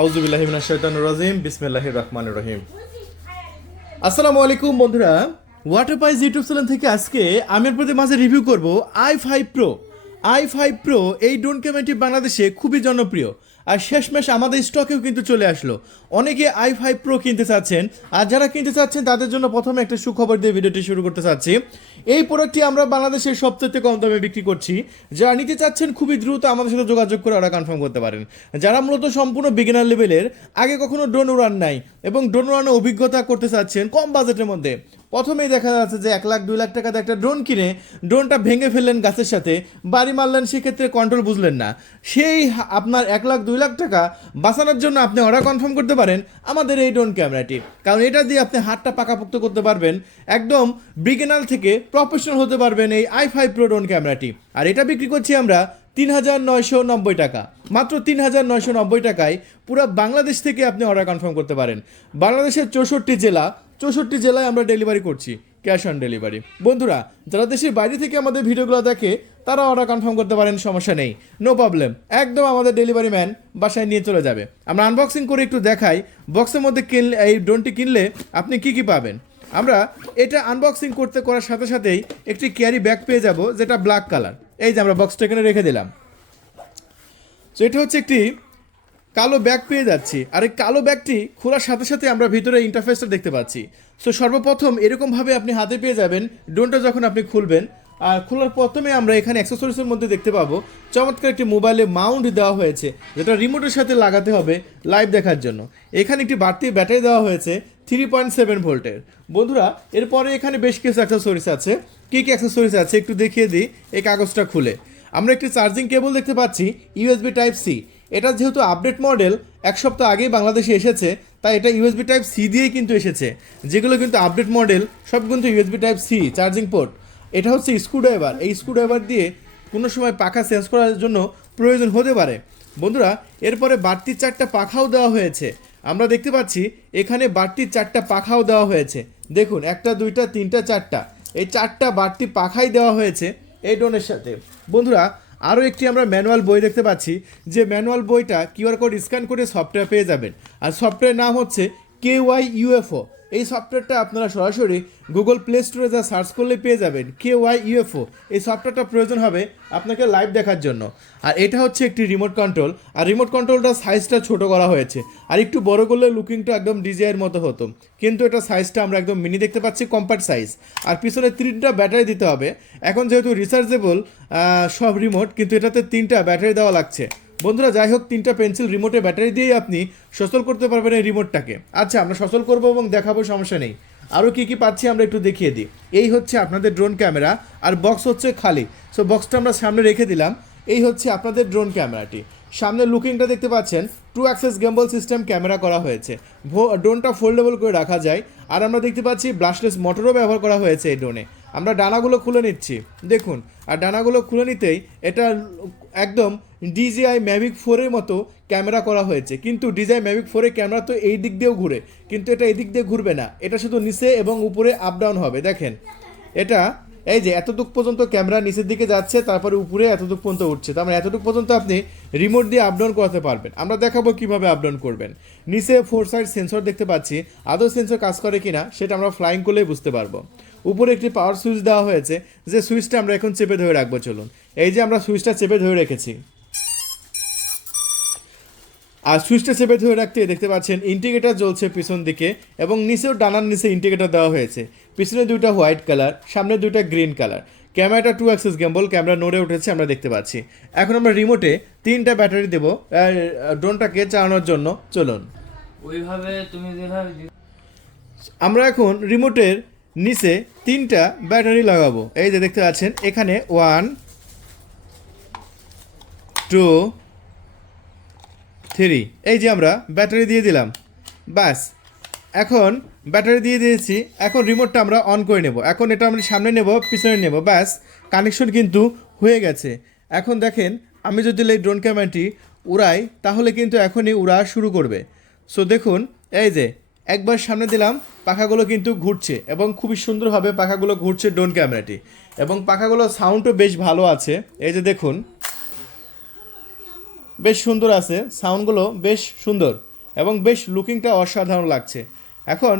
আউযুবিল্লাহি মিনাশ শাইতানির রাজিম বিসমিল্লাহির রহমানির রহিম। আসসালামু আলাইকুম বন্ধুরা, ওয়াটারপাইজ ইউটিউব চ্যানেল থেকে আজকে আমি আপনাদের মাঝে রিভিউ করব i5 Pro এই ড্রোন ক্যামেরাটি বাংলাদেশে খুবই জনপ্রিয় আর শেষমেশ আমাদের স্টকেও কিন্তু চলে আসলো। অনেকে i5 Pro কিনতে চাচ্ছেন, আর যারা কিনতে চাচ্ছেন তাদের জন্য প্রথমে একটা সুখবর দিয়ে ভিডিওটি শুরু করতে চাচ্ছি। এই প্রোডাক্টটি আমরা বাংলাদেশের সবচেয়ে কম দামে বিক্রি করছি। যারা নিতে চাচ্ছেন খুবই দ্রুত আমাদের সাথে যোগাযোগ করে ওরা কনফার্ম করতে পারেন। যারা মূলত সম্পূর্ণ বিগিনার লেভেলের, আগে কখনো ড্রোন উড়ান নাই এবং ড্রোন উড়ানোর অভিজ্ঞতা করতে চাচ্ছেন কম বাজেটের মধ্যে, প্রথমেই দেখা যাচ্ছে যে 1 লাখ 2 লাখ টাকাতে একটা ড্রোন কিনে ড্রোনটা ভেঙে ফেললেন গাছের সাথে, বাড়ি মারলেন, সেক্ষেত্রে কন্ট্রোল বুঝলেন না। সেই আপনার 1 লাখ 2 লাখ টাকা বাঁচানোর জন্য আপনি অর্ডার কনফার্ম করতে পারেন আমাদের এই ড্রোন ক্যামেরাটি, কারণ এটা দিয়ে আপনি হাতটা পাকাপোক্ত করতে পারবেন, একদম বিগিনার থেকে প্রফেশনাল হতে পারবেন এই i5 Pro ড্রোন ক্যামেরাটি। আর এটা বিক্রি করছি আমরা 3,990 টাকা, মাত্র 3,990 টাকায় পুরো বাংলাদেশ থেকে আপনি অর্ডার কনফার্ম করতে পারেন। বাংলাদেশের 64 জেলায় আমরা ডেলিভারি করছি, ক্যাশ অন ডেলিভারি। বন্ধুরা, যারা দেশের বাইরে থেকে আমাদের ভিডিওগুলো দেখে তারা অর্ডার কনফার্ম করতে পারেন, সমস্যা নেই, নো প্রবলেম। একদম আমাদের ডেলিভারি ম্যান বাসায় নিয়ে চলে যাবে। আমরা আনবক্সিং করে একটু দেখাই বক্সের মধ্যে কিনলে, এই ড্রোনটি কিনলে আপনি কি পাবেন। আমরা এটা আনবক্সিং করার সাথে সাথেই একটি ক্যারি ব্যাগ পেয়ে যাব, যেটা ব্ল্যাক কালার। এই যে আমরা বক্সটা এখানে রেখে দিলাম। তো এটা হচ্ছে একটি কালো ব্যাগ পেয়ে যাচ্ছি, আর এই কালো ব্যাগটি খোলার সাথে সাথে আমরা ভিতরে ইন্টারফেসটা দেখতে পাচ্ছি। সো সর্বপ্রথম এরকমভাবে আপনি হাতে পেয়ে যাবেন ড্রোনটা যখন আপনি খুলবেন। আর খোলার প্রথমে আমরা এখানে অ্যাক্সেসরিজের মধ্যে দেখতে পাবো চমৎকার একটি মোবাইলে মাউন্ট দেওয়া হয়েছে, যেটা রিমোটের সাথে লাগাতে হবে লাইভ দেখার জন্য। এখানে একটি বাড়তি ব্যাটারি দেওয়া হয়েছে 3.7 ভোল্টের। বন্ধুরা, এরপরে এখানে বেশ কিছু অ্যাক্সেসরিজ আছে। কী অ্যাক্সেসরিজ আছে একটু দেখিয়ে দিই। এই কাগজটা খুলে আমরা একটি চার্জিং কেবল দেখতে পাচ্ছি, USB Type-C। এটা যেহেতু আপডেট মডেল, 1 সপ্তাহ আগেই বাংলাদেশে এসেছে, তাই এটা USB Type-C দিয়েই কিন্তু এসেছে। যেগুলো কিন্তু আপডেট মডেল সব কিন্তু USB Type-C চার্জিং পোর্ট। এটা হচ্ছে স্ক্রুড্রাইভার, এই স্ক্রুড্রাইভার দিয়ে কোনো সময় পাখা চেঞ্জ করার জন্য প্রয়োজন হতে পারে। বন্ধুরা, এরপরে বাড়তি 4টা পাখাও দেওয়া হয়েছে। আমরা দেখতে পাচ্ছি এখানে বাড়তি 4টা পাখাও দেওয়া হয়েছে। দেখুন, 1টা 2টা 3টা 4টা, এই 4টা বাড়তি পাখাই দেওয়া হয়েছে এই ড্রোনের সাথে। বন্ধুরা, আরও একটি আমরা ম্যানুয়াল বই দেখতে পাচ্ছি, যে ম্যানুয়াল বইটা QR কোড স্ক্যান করে সফটওয়্যার পেয়ে যাবেন। আর সফটওয়্যার নাম হচ্ছে KY-UFO। এই সফটওয়্যারটা আপনারা সরাসরি গুগল প্লে স্টোরে যা সার্চ করলে পেয়ে যাবেন KY-UFO। এই সফটওয়্যারটা প্রয়োজন হবে আপনাকে লাইভ দেখার জন্য। আর এটা হচ্ছে একটি রিমোট কন্ট্রোল, আর রিমোট কন্ট্রোলটার সাইজটা ছোট করা হয়েছে, আর একটু বড় করলে লুকিংটা একদম DJI-এর মতো হতো, কিন্তু এটা সাইজটা আমরা একদম মিনি দেখতে পাচ্ছি, কম্প্যাক্ট সাইজ। আর পিছনে 3টা ব্যাটারি দিতে হবে। এখন যেহেতু রিচার্জেবল সব রিমোট, কিন্তু এটাতে 3টা ব্যাটারি দেওয়া লাগছে। বন্ধুরা, যাই হোক, 3টা পেন্সিল রিমোটে ব্যাটারি দিয়েই আপনি সচল করতে পারবেন এই রিমোটটাকে। আচ্ছা, আমরা সচল করবো এবং দেখাবো, সমস্যা নেই। আরও কী পাচ্ছি আমরা একটু দেখিয়ে দিই। এই হচ্ছে আপনাদের ড্রোন ক্যামেরা, আর বক্স হচ্ছে খালি। সো বক্সটা আমরা সামনে রেখে দিলাম। এই হচ্ছে আপনাদের ড্রোন ক্যামেরাটি। সামনে লুকিংটা দেখতে পাচ্ছেন, 2 অ্যাক্সেস গেম্বল সিস্টেম ক্যামেরা করা হয়েছে। ড্রোনটা ফোল্ডেবল করে রাখা যায়। আর আমরা দেখতে পাচ্ছি ব্রাশলেস মোটরও ব্যবহার করা হয়েছে এই ড্রোনে। আমরা ডানাগুলো খুলে নিচ্ছি, দেখুন। আর ডানাগুলো খুলে নিতেই এটা একদম DJI Mavic 4-এর মতো ক্যামেরা করা হয়েছে। কিন্তু DJI Mavic 4-এর ক্যামেরা তো এই দিক দিয়েও ঘুরে, কিন্তু এটা এই দিক দিয়ে ঘুরবে না, এটা শুধু নিচে এবং উপরে আপ ডাউন হবে। দেখেন, এটা এই যে এতটুক পর্যন্ত ক্যামেরা নিচের দিকে যাচ্ছে, তারপরে উপরে এতটুক পর্যন্ত উঠছে। তার মানে এতটুক পর্যন্ত আপনি রিমোট দিয়ে আপ ডাউন করাতে পারবেন। আমরা দেখাবো কীভাবে আপ ডাউন করবেন। নিচে 4 সাইড সেন্সর দেখতে পাচ্ছি, আদৌ সেন্সর কাজ করে কিনা সেটা আমরা ফ্লাইং করলেই বুঝতে পারবো। উপরে একটি পাওয়ার সুইচ দেওয়া হয়েছে, যে সুইচটা আমরা এখন চেপে ধরে রাখবো। চলুন, এই যে আমরা সুইচটা চেপে ধরে রেখেছি। আর সুইচটা চেপে ধরে রাখতে দেখতে পাচ্ছেন ইন্ডিকেটার জ্বলছে পিছন দিকে, এবং নিচেও ডানার নিচে ইন্ডিকেটার দেওয়া হয়েছে। পিছনে 2টা হোয়াইট কালার, সামনে 2টা গ্রিন কালার। ক্যামেরাটা 2 অ্যাক্সেস গেম্বল, ক্যামেরা নড়ে উঠেছে আমরা দেখতে পাচ্ছি। এখন আমরা রিমোটে 3টা ব্যাটারি দেবো ড্রোনটাকে চালানোর জন্য। চলুন, ওইভাবে তুমি যেভাবে আমরা এখন রিমোটের নিচে 3টা ব্যাটারি লাগাবো। এই যে দেখতে পাচ্ছেন এখানে 1 2 3, এই যে আমরা ব্যাটারি দিয়ে দিলাম। ব্যাস, এখন ব্যাটারি দিয়ে দিয়েছি। এখন রিমোটটা আমরা অন করে নেব। এখন এটা আমরা সামনে নেব, পিছনে নেব, ব্যাস কানেকশন কিন্তু হয়ে গেছে। এখন দেখেন, আমি যদি এই ড্রোন ক্যামেরাটি উড়াই তাহলে কিন্তু এখনই উড়া শুরু করবে। সো দেখুন, এই যে একবার সামনে দিলাম, পাখাগুলো কিন্তু ঘুরছে, এবং খুবই সুন্দরভাবে পাখাগুলো ঘুরছে ড্রোন ক্যামেরাটি, এবং পাখাগুলো সাউন্ডও বেশ ভালো আছে। এই যে দেখুন, বেশ সুন্দর আছে, সাউন্ডগুলো বেশ সুন্দর এবং বেশ লুকিংটা অসাধারণ লাগছে। এখন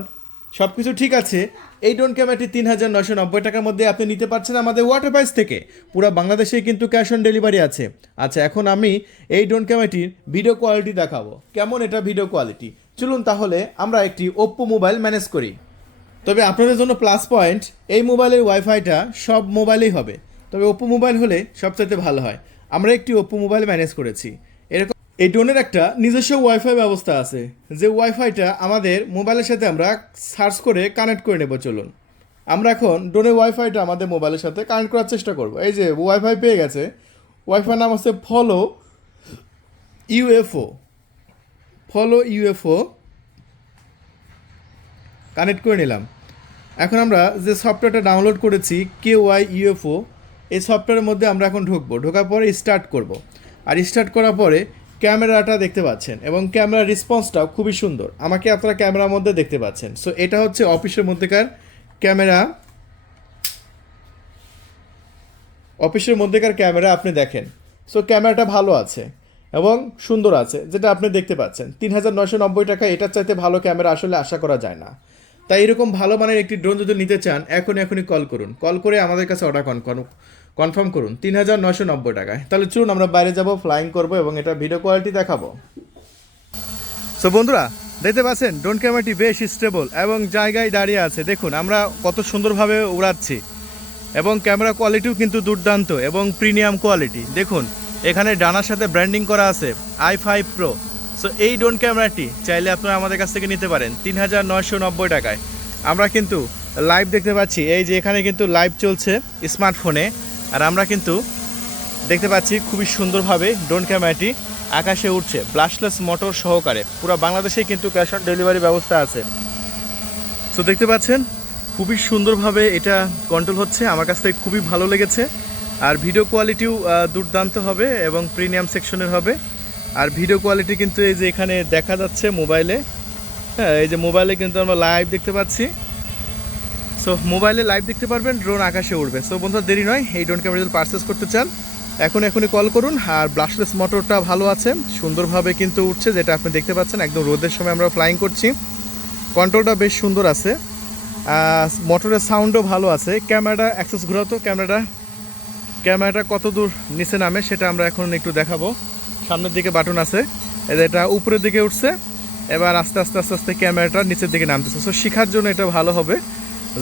সব কিছু ঠিক আছে, এই ড্রোন ক্যামেরাটি ৩,৯৯০ টাকার মধ্যে আপনি নিতে পারছেন আমাদের ওয়াটার প্রাইস থেকে। পুরো বাংলাদেশে কিন্তু ক্যাশ অন ডেলিভারি আছে। আচ্ছা, এখন আমি এই ড্রোন ক্যামেরাটির ভিডিও কোয়ালিটি দেখাবো, কেমন এটা ভিডিও কোয়ালিটি। চলুন তাহলে আমরা একটি ওপ্পো মোবাইল ম্যানেজ করি। তবে আপনাদের জন্য প্লাস পয়েন্ট, এই মোবাইলের ওয়াইফাইটা সব মোবাইলেই হবে, তবে ওপ্পো মোবাইল হলে সবচাইতে ভালো হয়। আমরা একটি ওপ্পো মোবাইল ম্যানেজ করেছি। এরকম এই ড্রোনের একটা নিজস্ব ওয়াইফাই ব্যবস্থা আছে, যে ওয়াইফাইটা আমাদের মোবাইলের সাথে আমরা সার্চ করে কানেক্ট করে নেব। চলুন আমরা এখন ড্রোনের ওয়াইফাইটা আমাদের মোবাইলের সাথে কানেক্ট করার চেষ্টা করব। এই যে ওয়াইফাই পেয়ে গেছে, ওয়াইফাই নাম হচ্ছে follow UFO. Follow UFO connect করে নিলাম। এখন আমরা যে সফটওয়্যারটা ডাউনলোড করেছি KY UFO, এই সফটওয়্যারের মধ্যে আমরা এখন ঢুকবো। ঢোকার পরে স্টার্ট করব। আর স্টার্ট করার পরে ক্যামেরাটা দেখতে পাচ্ছেন এবং ক্যামেরার রেসপন্সটাও খুবই সুন্দর। আমাকে আপনারা ক্যামেরার মধ্যে দেখতে পাচ্ছেন। সো এটা হচ্ছে অফিসের মধ্যেকার ক্যামেরা। অফিসের মধ্যেকার ক্যামেরা আপনি দেখেন। সো ক্যামেরাটা ভালো আছে এবং সুন্দর আছে, যেটা আপনি দেখতে পাচ্ছেন। ৩,৯৯০ টাকা এটার চাইতে ভালো ক্যামেরা আসলে আশা করা যায় না। তাই এরকম ভালো মানের একটি ড্রোন যদি নিতে চান, এখনই কল করুন। কল করে আমাদের কাছে অর্ডার কনফার্ম করুন ৩,৯৯০ টাকায়। তাহলে চলুন আমরা বাইরে যাব, ফ্লাইং করব এবং এটা ভিডিও কোয়ালিটি দেখাবো। সো বন্ধুরা, দেখতে পাচ্ছেন ড্রোন ক্যামেরাটি বেশ স্টেবল এবং জায়গায় দাঁড়িয়ে আছে। দেখুন আমরা কত সুন্দরভাবে উড়াচ্ছি এবং ক্যামেরা কোয়ালিটিও কিন্তু দুর্দান্ত এবং প্রিমিয়াম কোয়ালিটি। দেখুন এখানে ডানার সাথে ব্র্যান্ডিং করা আছে i5 Pro। সো এই ড্রোন ক্যামেরাটি চাইলে আপনারা আমাদের কাছ থেকে নিতে পারেন ৩,৯৯০ টাকায়। আমরা কিন্তু লাইভ দেখতে পাচ্ছি, এই যে এখানে কিন্তু লাইভ চলছে স্মার্টফোনে, আর আমরা কিন্তু দেখতে পাচ্ছি খুবই সুন্দরভাবে ড্রোন ক্যামেরাটি আকাশে উঠছে ব্লাস্টলেস মোটর সহকারে। পুরো বাংলাদেশে কিন্তু ক্যাশ অন ডেলিভারি ব্যবস্থা আছে। সো দেখতে পাচ্ছেন খুবই সুন্দরভাবে এটা কন্ট্রোল হচ্ছে, আমার কাছ থেকে খুবই ভালো লেগেছে। আর ভিডিও কোয়ালিটিও দুর্দান্ত হবে এবং প্রিমিয়াম সেকশনের হবে। আর ভিডিও কোয়ালিটি কিন্তু এই যে এখানে দেখা যাচ্ছে মোবাইলে, হ্যাঁ এই যে মোবাইলে কিন্তু আমরা লাইভ দেখতে পাচ্ছি। সো মোবাইলে লাইভ দেখতে পারবেন, ড্রোন আকাশে উঠবে। সো বন্ধুরা দেরি নয়, এই ড্রোন ক্যামেরা যদি পারচেস করতে চান এখনই কল করুন। আর ব্লাস্টলেস মোটরটা ভালো আছে, সুন্দরভাবে কিন্তু উঠছে, যেটা আপনি দেখতে পাচ্ছেন। একদম রোদের সময় আমরা ফ্লাইং করছি, কন্ট্রোলটা বেশ সুন্দর আছে, মোটরের সাউন্ডও ভালো আছে। ক্যামেরাটা অ্যাক্সেস ঘোরাতো, ক্যামেরাটা কত দূর নিচে নামে সেটা আমরা এখন একটু দেখাবো। সামনের দিকে বাটন আছে, এটা উপরের দিকে উঠছে, এবার আস্তে আস্তে ক্যামেরাটা নিচের দিকে নামতেছে। সো শেখার জন্য এটা ভালো হবে,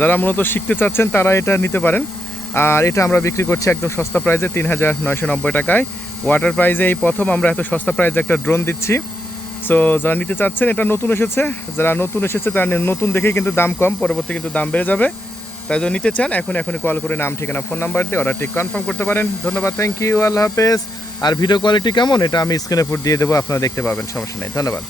যারা মূলত শিখতে চাচ্ছেন তারা এটা নিতে পারেন। আর এটা আমরা বিক্রি করছি একদম সস্তা প্রাইসে ৩,৯৯০ টাকায়। ওয়াটার প্রাইসে এই প্রথম আমরা এত সস্তা প্রাইসে একটা ড্রোন দিচ্ছি। সো যারা নিতে চাচ্ছেন, এটা নতুন এসেছে, তারা নতুন দেখেই কিন্তু দাম কম, পরবর্তী কিন্তু দাম বেড়ে যাবে। তাই যদি নিতে চান এখনই কল করে নাম, ঠিকানা, ফোন নাম্বার দিয়ে অর্ডারটি কনফার্ম করতে পারেন। ধন্যবাদ, থ্যাংক ইউ, আল্লাহ হাফেজ। আর ভিডিও কোয়ালিটি কেমন এটা আমি স্ক্রিনে পুট দিয়ে দেবো, আপনারা দেখতে পাবেন, সমস্যা নেই। ধন্যবাদ।